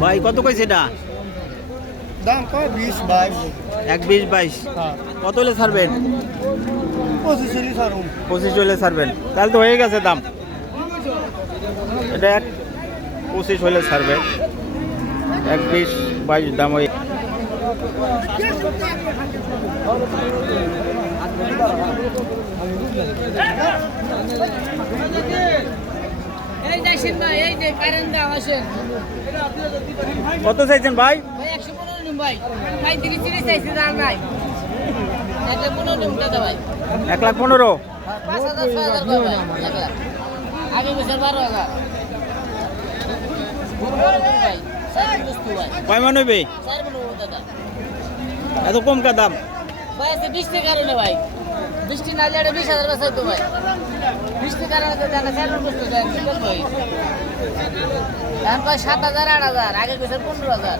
ভাই কত কইছে এটা? দাম কয়? বিশ বাইশ। এক বিশ বাইশ। হ্যাঁ। কত হলে ছাড়বেন? পঁচিশ আর পঁচিশ হলে ছাড়বেন। তাহলে তো হয়ে গেছে দাম। এটা এক পঁচিশ হলে ছাড়বেন। এক বিশ বাইশ দাম হয়ে কত চাইছেন ভাই? এক লাখ পনেরো কয় মান হইবে? এত কম কা দাম? ভাই আছে বৃষ্টির কারণে ভাই। বৃষ্টি না হলে বিশ হাজার বেচা তো ভাই। বৃষ্টির কারণে তো দেখা চার বস্তু দেয় কি করব এখন ভাই সাত হাজার, আট হাজার, আগে গেছে পনেরো হাজার।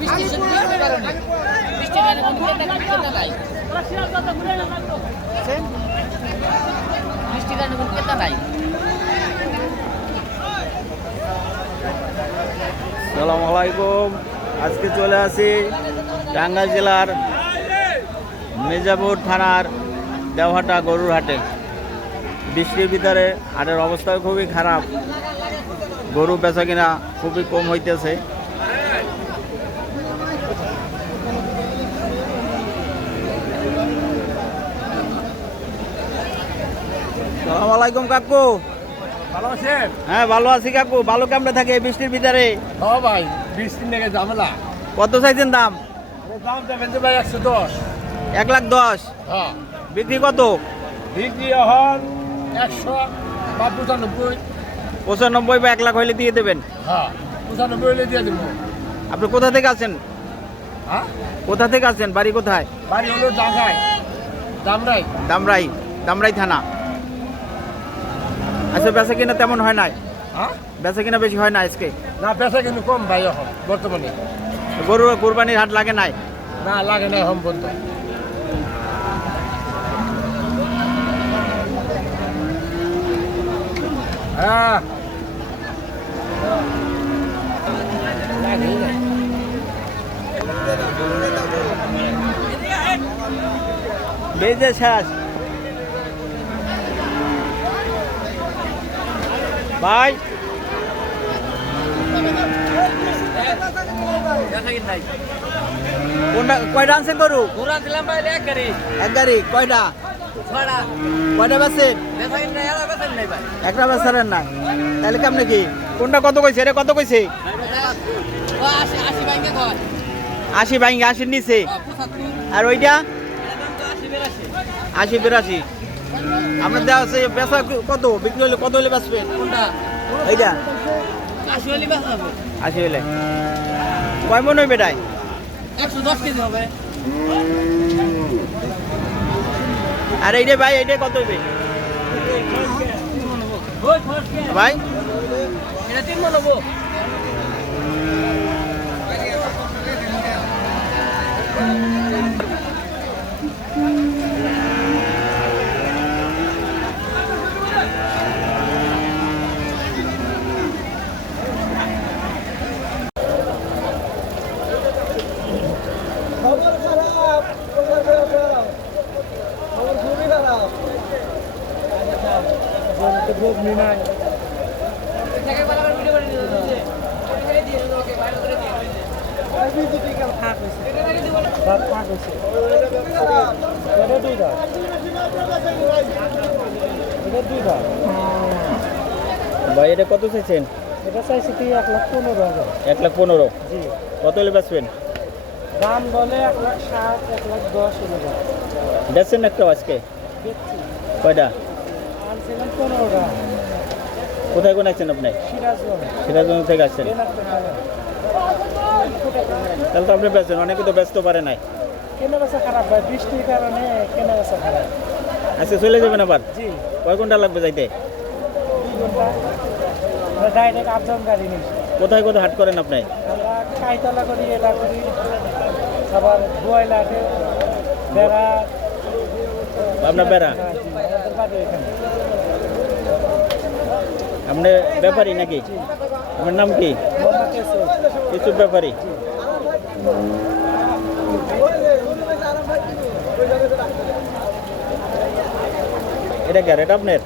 বৃষ্টি বৃষ্টির কারণে? বৃষ্টির কারণে বৃষ্টির কারণে কোনো কেনা নাই। সালাম আলাইকুম। আজকে চলে আসি টাঙ্গাইল জেলার মির্জাপুর থানার দেওহাটা গরুর হাটে। বৃষ্টির ভিতরে হাটের অবস্থা খুবই খারাপ। গরু বেচা কিনা খুবই কম হইতেছে। আলাইকুম কাকু। ভালো আছেন? হ্যাঁ ভালো আছি কাকু। ভালো কেমনে থাকে বৃষ্টির ভিতরে। হ্যাঁ ভাই বিশ দিন ঝামেলা। কত চাইছেন দাম? দাম দেবেন ভাই একশো দশ। এক লাখ দশ। হ্যাঁ। বিক্রি কত? বিক্রি হন একশো বা পঁচানব্বই। পঁচানব্বই বা এক লাখ হইলে দিয়ে দেবেন। হ্যাঁ পঁচানব্বই হলে দিয়ে দেবো। আপনি কোথা থেকে আছেন? হ্যাঁ? কোথা থেকে আছেন? বাড়ি কোথায়? বাড়ি হলো ডাকাই দামরাই দামরাই দামরাই থানা। আচ্ছা বেচা কিনা তেমন হয় নাই? বেচা কিনা বেশি হয় না আজকে? না পেশা কিন্তু কম ভাই এখন বর্তমানে। গরু কোরবানির হাট লাগে নাই? না লাগে না এখন বন্ধ হ্যাঁ। বেজে শেষ ভাই। কোনটা কয়টা আনছেন গরু? ঘোরা দিলাম ভাই এক গাড়ি। এক গাড়ি কয়টা? কয়টা নাই ভাই একটা বেচারেন না তাহলে কেমনে কি? কোনটা কত কইছে? এটা কত কইছে? আশি কর আশির নিচে। আর ওইটা? আশি বেরাশি। আশি বিরাশি আপনার দেওয়া আছে বেচা কত? বিক্রি হলে কত হলে বেচবেন? কোনটা? এইটা। আশি হলে আশি হলে। কয় মন হইবে এটাই? একশো দশ কেজি হবে। আর এইটা ভাই এইটা কত হইবে? ভাই? এটা তিন মন টাকা বলা করে ভিডিও করে দিতে এটা দিয়ে দিও ওকে ভালো করে দিয়ে ভাই এটা কত চাইছেন? এটা চাইছি কি এক লাখ পনেরো হাজার। এক লাখ পনেরো? জি। কত হলে বেচবেন? দাম বলে এক লাখ সাত এক লাখ দশ হলে বেচছেন একটা আজকে? কয়টা? কোথায় কোন আছেন আপনি? সিরাজগঞ্জ। থেকে আসছেন। তাহলে তো আপনি বেচছেন অনেকে তো ব্যস্ত পারে নাই। খারাপ বৃষ্টির কারণে খারাপ। আজকে চলে যাবেন আবার? জি। কয় ঘণ্টা লাগবে যাইতে? ডাইরেক্ট গাড়ি নিই কোথায় কোথায় হাট করেন আপনি? কাইতলা করি এটা করি আবার গোয়ালাটে বেড়া। আপনার বেড়া হ্যাঁ, জি, আমাদের বাড়ি এখানে আপনি ব্যাপারী নাকি? আমার নাম কি? কিছু ব্যাপারী। এটা এটা আপনার?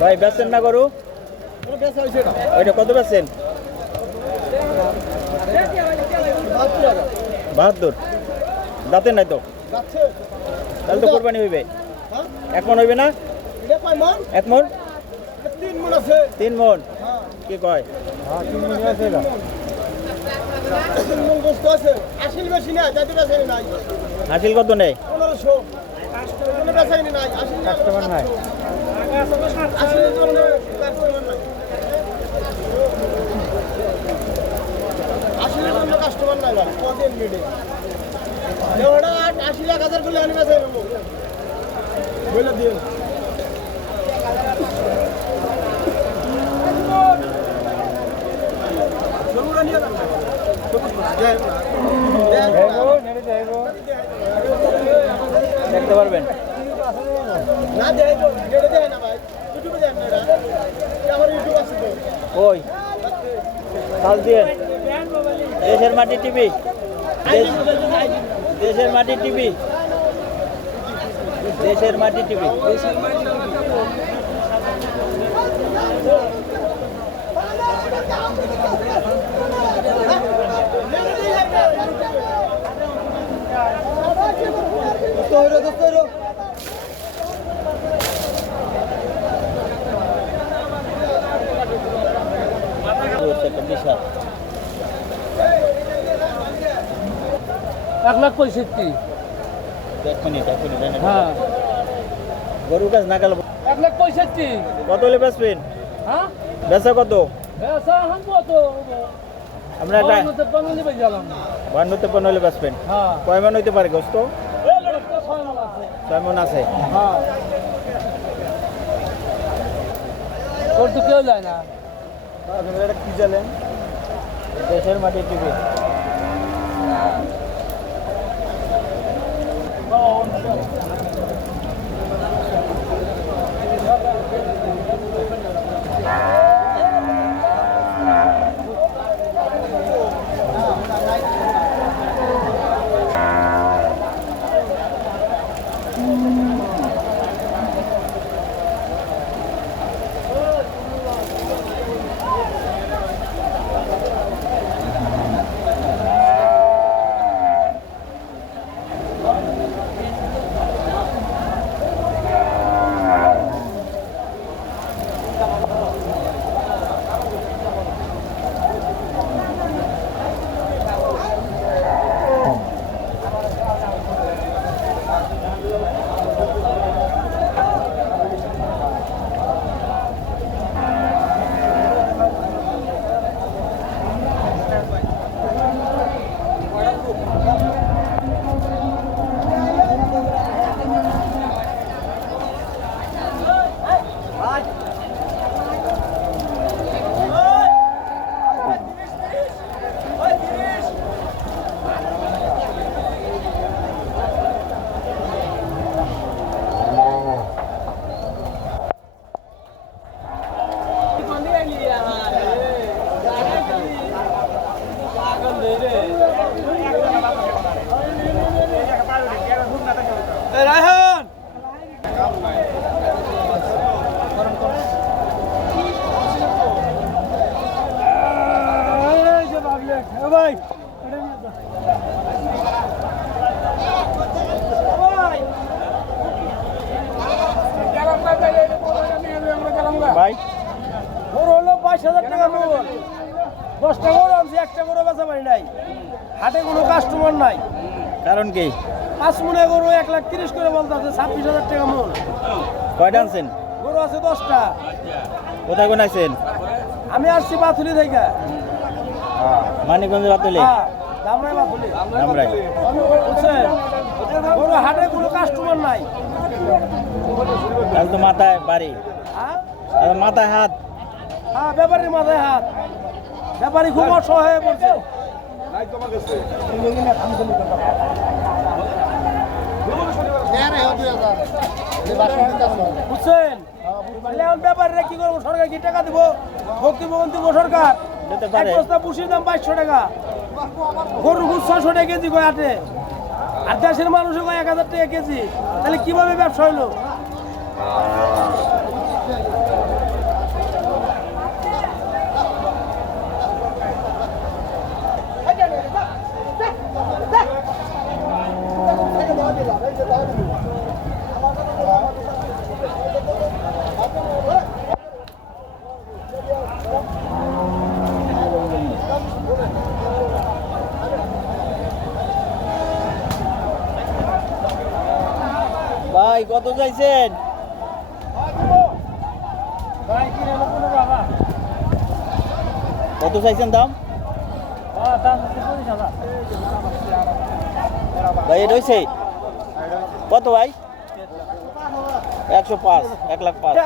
ভাই বেচছেন না গরু ওইটা কত বেচছেন বাহাত্তর। দাঁতের নাই তো? তাহলে তো কোরবানি হইবে। এক মন হইবে না? এক মন? তিন মন। কি কয়? কত নেই কাস্টমার নাই। কাস্টমার নাই কদিন মিটে? ওটা আশি লাখ হাজার করলে নেব। বলে দেখতে পারবেন। না দেয় তো দেয় না ভাই। ইউটিউবে দেয় না এটা আমার ইউটিউব আছে তো। ওই। চাল দিয়ে। দেশের মাটি টিভি দেশের মাটি টিভি দেশের মাটি টিভি একটা এক লাখ পঁয়ষট্টি। এক মিনিট এক মিনিট হ্যাঁ। গরুর কাজ না গেল এক লাখ পঁয়ষট্টি। কত হলে বেচবেন? হ্যাঁ? বেচা কত? আমরা একটা হলে বেচবেন। হ্যাঁ। কয় মান হইতে পারে গোস্ত? ছয় আছে। ছয় মন আছে। হ্যাঁ। ওর তো কেউ যায় না। কি জানেন? দেশের মাটি টিভি। on the belt. ভাই। ভাই। ওর হলো বাইশ হাজার টাকা দশটা আনছি একটা গরু বেচা পারি নাই। হাটে কোনো কাস্টমার নাই। কারণ কি? পাঁচ মনে গরু এক লাখ তিরিশ করে বলতে আছে ছাব্বিশ হাজার টাকা মূল। কয়টা আনছেন? গরু আছে দশটা। কোথায় কোন আছেন? আমি আসছি বাথুলি থেকে। মানিকগঞ্জ রাতুলি হ্যাঁ, দামরাই বাথুলি আমরাই বুঝছেন? গরু হাটে কোনো কাস্টমার নাই। তাহলে তো মাথায় বাড়ি। হ্যাঁ? তাহলে মাথায় হাত। হ্যাঁ ব্যাপারীর মাথায় হাত। ব্যাপারী খুব অসহায় হয়ে পড়ছে। বুঝছেন? ব্যাপারীরা কি করব? সরকার কি টাকা দিব? ভক্তি ভবন দিব সরকার। এক পারে। বস্তা পুষির দাম বাইশশো টাকা। গরুর গুড় ছয়শো টাকা কেজি কয় আটে। আর দেশের মানুষের কয় এক হাজার টাকা কেজি। তাহলে কীভাবে ব্যবসা হইল ভাই কত চাইছেন? কত চাইছেন দাম? ভাই হয়েছে কত ভাই? একশো পাঁচ এক লাখ পাঁচ।